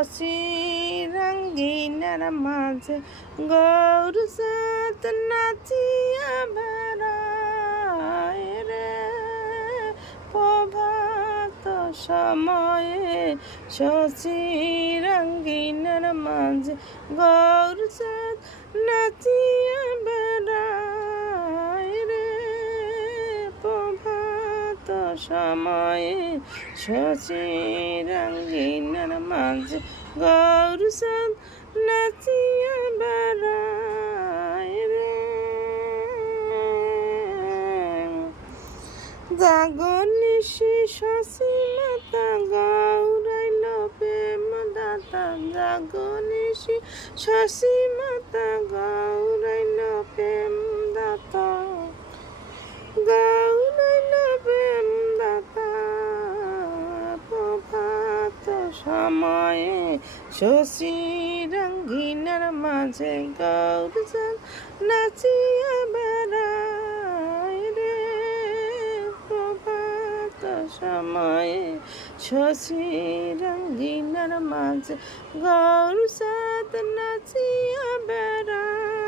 শশী রঙ্গিনার মাঝে গৌর সাত নাচিয়া বেড়ায় রে প্রভাত সময়ে শশী রঙ্গিনার মাঝে গৌর সাত নাচিয়া বেড়ায় রে প্রভাত সময়ে শশী রঙ্গিনার মাঝে গৌর সাত নাচিয়া বেড়ায় রে জাগনিশি শশী মাতা গৌরাইল প্রেম দাতা জাগনিশি শশী মাতা গৌরাইল প্রেম দাতা গৌরাইল প্রেম দাতা প্রভাত সময়ে শশী রঙ্গিনার মাঝে গৌর সাত নাচিয়া বেড়ায় রে প্রভাত সময়ে শশী রঙ্গিনার মাঝে গৌর সাত নাচিয়া বেড়ায়।